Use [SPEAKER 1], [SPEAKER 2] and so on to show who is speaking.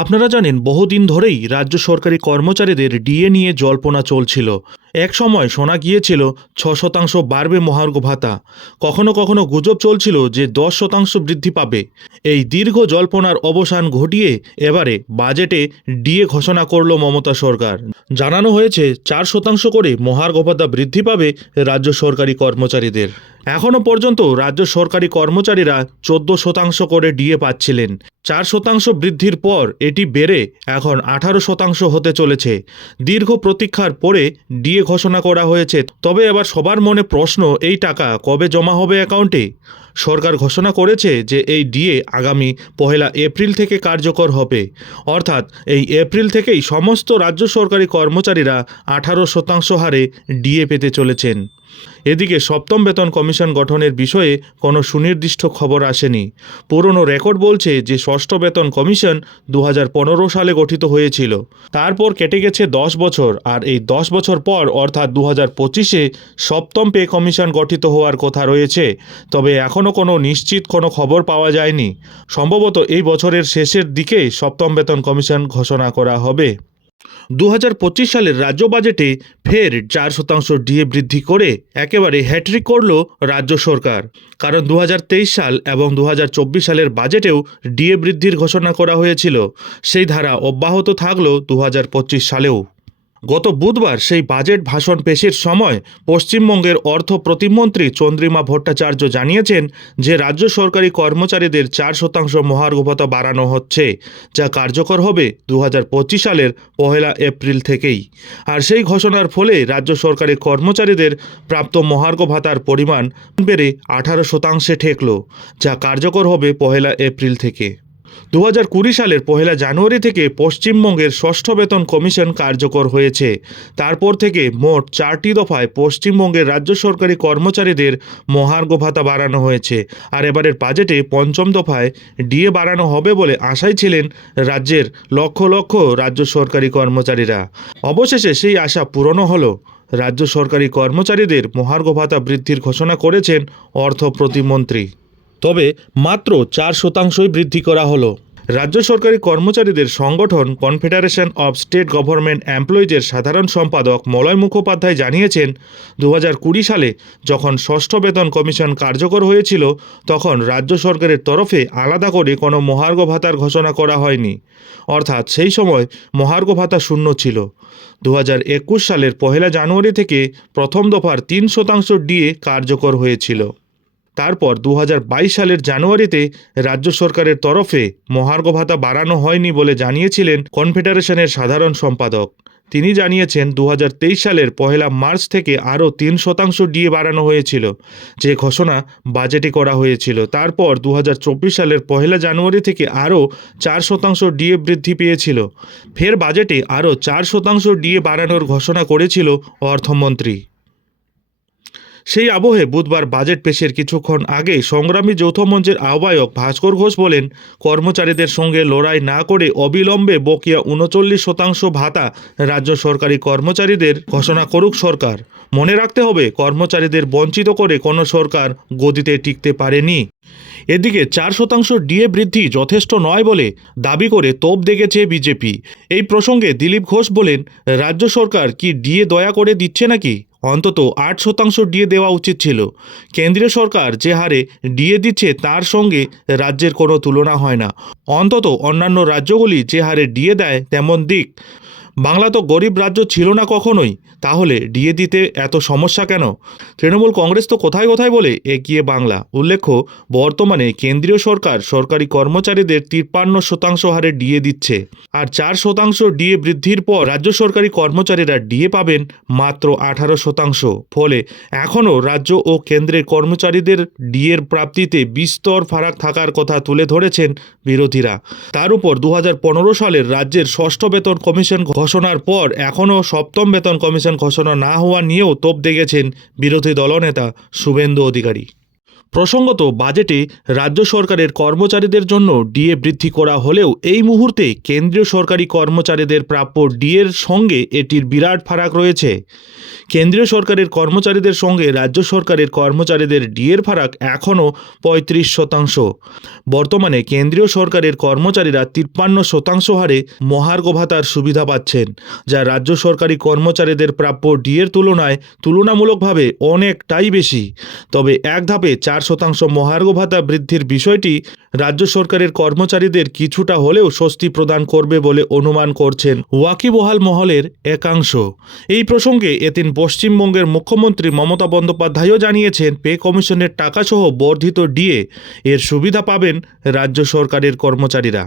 [SPEAKER 1] আপনারা জানেন, বহুদিন ধরেই রাজ্য সরকারি কর্মচারীদের ডিএ নিয়ে জল্পনা চলছিল। এক সময় শোনা গিয়েছিল, ছ শতাংশ বাড়বে মহার্ঘ ভাতা। কখনো কখনো গুজব চলছিল যে দশ শতাংশ বৃদ্ধি পাবে। এই দীর্ঘ জল্পনার অবসান ঘটিয়ে এবারে বাজেটে ডিএ ঘোষণা করল মমতা সরকার। জানানো হয়েছে, চার শতাংশ করে মহার্ঘ ভাতা বৃদ্ধি পাবে রাজ্য সরকারি কর্মচারীদের। এখনও পর্যন্ত রাজ্য সরকারি কর্মচারীরা চোদ্দ শতাংশ করে ডিএ পাচ্ছিলেন। চার শতাংশ বৃদ্ধির পর এটি বেড়ে এখন আঠারো শতাংশ হতে চলেছে। দীর্ঘ প্রতীক্ষার পরে ডিএ ঘোষণা করা হয়েছে। তবে এবার সবার মনে প্রশ্ন, এই টাকা কবে জমা হবে অ্যাকাউন্টে? সরকার ঘোষণা করেছে যে এই ডিএ আগামী পহেলা এপ্রিল থেকে কার্যকর হবে। অর্থাৎ এই এপ্রিল থেকেই সমস্ত রাজ্য সরকারি কর্মচারীরা আঠারো শতাংশ হারে ডিএ পেতে চলেছেন। এদিকে সপ্তম বেতন কমিশন গঠনের বিষয়ে কোনো সুনির্দিষ্ট খবর আসেনি। পুরনো রেকর্ড বলছে যে ষষ্ঠ বেতন কমিশন দু হাজার পনেরো সালে গঠিত হয়েছিল। তারপর কেটে গেছে দশ বছর আর এই দশ বছর পর অর্থাৎ দু পঁচিশে সপ্তম পে কমিশন গঠিত হওয়ার কথা রয়েছে। তবে এখনও কোনো নিশ্চিত কোনো খবর পাওয়া যায়নি। সম্ভবত এই বছরের শেষের দিকে সপ্তম বেতন কমিশন ঘোষণা করা হবে। দু হাজার পঁচিশ সালের রাজ্য বাজেটে ফের চার শতাংশ ডিএ বৃদ্ধি করে একেবারে হ্যাট্রিক করল রাজ্য সরকার। কারণ দু হাজার তেইশ সাল এবং দু হাজার চব্বিশ সালের বাজেটেও ডিএ বৃদ্ধির ঘোষণা করা হয়েছিল। সেই ধারা অব্যাহত থাকল দু হাজার পঁচিশ সালেও। গত বুধবার সেই বাজেট ভাষণ পেশের সময় পশ্চিমবঙ্গের অর্থ প্রতিমন্ত্রী চন্দ্রিমা ভট্টাচার্য জানিয়েছেন যে রাজ্য সরকারি কর্মচারীদের চার শতাংশ মহার্ঘ ভাতা বাড়ানো হচ্ছে, যা কার্যকর হবে দু হাজার পঁচিশ সালের পহেলা এপ্রিল থেকেই। আর সেই ঘোষণার ফলে রাজ্য সরকারি কর্মচারীদের প্রাপ্ত মহার্ঘ ভাতার পরিমাণ বেড়ে আঠারো শতাংশে ঠেকল, যা কার্যকর হবে পহেলা এপ্রিল থেকে। দু হাজার কুড়ি সালের পহেলা জানুয়ারি থেকে পশ্চিমবঙ্গের ষষ্ঠ বেতন কমিশন কার্যকর হয়েছে। তারপর থেকে মোট চারটি দফায় পশ্চিমবঙ্গের রাজ্য সরকারি কর্মচারীদের মহার্ঘ ভাতা বাড়ানো হয়েছে। আর এবারের বাজেটে পঞ্চম দফায় ডিএ বাড়ানো হবে বলে আশাই ছিলেন রাজ্যের লক্ষ লক্ষ রাজ্য সরকারি কর্মচারীরা। অবশেষে সেই আশা পূরণও হলো। রাজ্য সরকারি কর্মচারীদের মহার্ঘ ভাতা বৃদ্ধির ঘোষণা করেছেন অর্থ প্রতিমন্ত্রী। তবে মাত্র চার শতাংশই বৃদ্ধি করা হলো। রাজ্য সরকারি কর্মচারীদের সংগঠন কনফেডারেশন অব স্টেট গভর্নমেন্ট এমপ্লয়িজের সাধারণ সম্পাদক মলয় মুখোপাধ্যায় জানিয়েছেন দু সালে যখন ষষ্ঠ বেতন কমিশন কার্যকর হয়েছিল, তখন রাজ্য সরকারের তরফে আলাদা করে কোনো মহার্ঘ ভাতার ঘোষণা করা হয়নি। অর্থাৎ সেই সময় মহার্ঘ ভাতা শূন্য ছিল। দু সালের পহেলা জানুয়ারি থেকে প্রথম দফার তিন শতাংশ ডিএ কার্যকর হয়েছিল। তারপর দু হাজার বাইশ সালের জানুয়ারিতে রাজ্য সরকারের তরফে মহার্ঘ ভাতা বাড়ানো হয়নি বলে জানিয়েছিলেন কনফেডারেশনের সাধারণ সম্পাদক। তিনি জানিয়েছেন দু হাজার তেইশ সালের পহেলা মার্চ থেকে আরও তিন শতাংশ ডিএ বাড়ানো হয়েছিল, যে ঘোষণা বাজেটে করা হয়েছিল। তারপর দু হাজার চব্বিশ সালের পহেলা জানুয়ারি থেকে আরও চার শতাংশ ডিএ বৃদ্ধি পেয়েছিল। ফের বাজেটে আরও চার শতাংশ ডিএ বাড়ানোর ঘোষণা করেছিল অর্থমন্ত্রী। সেই আবহে বুধবার বাজেট পেশের কিছুক্ষণ আগে সংগ্রামী যৌথ মঞ্চের আহ্বায়ক ভাস্কর ঘোষ বলেন, কর্মচারীদের সঙ্গে লড়াই না করে অবিলম্বে বকেয়া উনচল্লিশ শতাংশ ভাতা রাজ্য সরকারি কর্মচারীদের ঘোষণা করুক সরকার। মনে রাখতে হবে, কর্মচারীদের বঞ্চিত করে কোনো সরকার গদিতে টিকতে পারেনি। এদিকে চার শতাংশ ডিএ বৃদ্ধি যথেষ্ট নয় বলে দাবি করে তোপ দেখেছে বিজেপি। এই প্রসঙ্গে দিলীপ ঘোষ বলেন, রাজ্য সরকার কি ডিএ দয়া করে দিচ্ছে নাকি? অন্তত আট শতাংশ ডিএ দেওয়া উচিত ছিল। কেন্দ্রীয় সরকার যে হারে ডিএ দিচ্ছে তার সঙ্গে রাজ্যের কোনো তুলনা হয় না। অন্তত অন্যান্য রাজ্যগুলি যে হারে ডিএ দেয় তেমন দিক। বাংলা তো গরিব রাজ্য ছিল না কখনোই, তাহলে ডিএ দিতে এত সমস্যা কেন? তৃণমূল কংগ্রেস তো কোথায় কোথায় বলে এগিয়ে বাংলা? উল্লেখ্য, বর্তমানে কেন্দ্রীয় সরকার সরকারি কর্মচারীদের তিপ্পান্ন শতাংশ হারে ডিএ দিচ্ছে, আর চার শতাংশ ডিএ বৃদ্ধির পর রাজ্য সরকারি কর্মচারীরা ডিএ পাবেন মাত্র আঠারো শতাংশ। ফলে এখনও রাজ্য ও কেন্দ্রের কর্মচারীদের ডিএর প্রাপ্তিতে বিস্তর ফারাক থাকার কথা তুলে ধরেছেন বিরোধীরা। তার উপর দু হাজার পনেরো সালের রাজ্যের ষষ্ঠ বেতন কমিশন ঘোষণার পর এখনও সপ্তম বেতন কমিশন ঘোষণা না হওয়া নিয়েও তোপ দেখেছেন বিরোধী দলনেতা শুভেন্দু অধিকারী। প্রসঙ্গত, বাজেটে রাজ্য সরকারের কর্মচারীদের জন্য ডিএ বৃদ্ধি করা হলেও এই মুহূর্তে কেন্দ্রীয় সরকারি কর্মচারীদের প্রাপ্য ডিএর সঙ্গে এটির বিরাট ফারাক রয়েছে। কেন্দ্রীয় সরকারের কর্মচারীদের সঙ্গে রাজ্য সরকারের কর্মচারীদের ডিএর ফারাক এখনও পঁয়ত্রিশ শতাংশ। বর্তমানে কেন্দ্রীয় সরকারের কর্মচারীরা তিপ্পান্ন শতাংশ হারে মহার্ঘ ভাতার সুবিধা পাচ্ছেন, যা রাজ্য সরকারি কর্মচারীদের প্রাপ্য ডিএর তুলনায় তুলনামূলকভাবে অনেকটাই বেশি। তবে এক ধাপে চার শতাংশ মহার্ঘ ভাতা বৃদ্ধির বিষয়টি রাজ্য সরকারের কর্মচারীদের কিছুটা হলেও স্বস্তি প্রদান করবে বলে অনুমান করছেন ওয়াকিবহাল মহলের একাংশ। এই প্রসঙ্গে এদিন পশ্চিমবঙ্গের মুখ্যমন্ত্রী মমতা বন্দ্যোপাধ্যায়ও জানিয়েছেন, পে কমিশনের টাকাসহ বর্ধিত ডিএ এর সুবিধা পাবেন রাজ্য সরকারের কর্মচারীরা।